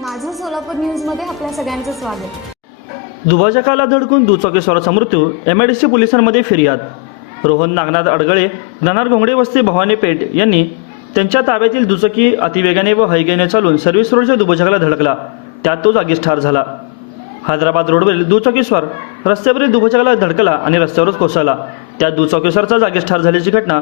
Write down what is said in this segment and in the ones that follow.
माझं सोलापूर न्यूजमध्ये आपल्या सगळ्यांचं स्वागत. दुभाजकाला धडकून दुचाकीस्वाराचा मृत्यू एम आय डी सी पोलिसांमध्ये फिर्याद. रोहन नागनाथ अडगळे नाणार घोंगडे वस्ती भवानी पेठ यांनी त्यांच्या ताब्यातील दुचाकी अतिवेगाने व हैगेने चालून सर्व्हिस रोडच्या दुभाजकाला धडकला. त्यात तो जागीच ठार झाला. हैदराबाद रोडवरील दुचाकीस्वार रस्त्यावरील दुभाजकाला धडकला आणि रस्त्यावरच कोसळला. त्यात दुचाकीस्वारचा जागीच ठार झाल्याची घटना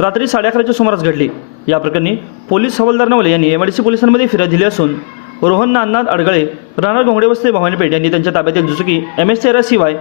रात्री साडे अकराच्या सुमारास घडली. या प्रकरणी पोलीस हवालदार नवले यांनी एमआयडीसी पोलिसांमध्ये फिर्याद दिली असून रोहन नान्नाथ अडगळे राणा घोंगडे वस्ते भवानीपेठ यांनी त्यांच्या ताब्यातील दुचकी एम एस तेरा सीवाय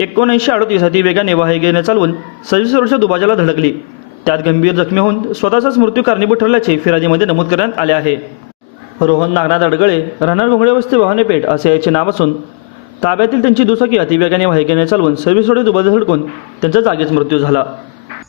एकोणऐंशी अडतीस हाती वेगाने वाहगेने चालवून सव्वीस वर्ष दुबाजाला धडकली. त्यात गंभीर जखमी होऊन स्वतःचाच मृत्यू कारणीभूत ठरल्याचे फिर्यादीमध्ये नमूद करण्यात आले आहे. रोहन नागनाथ अडगळे राहणार घोंगडे वस्ते वाहनेपेठ असे याचे नाव असून ताब्यातील त्यांची दुचाकी अतिवेगाने वाहगेने चालवून सर्व्हिस रोडे दुबाजा धडकून त्यांचा जागीच मृत्यू झाला.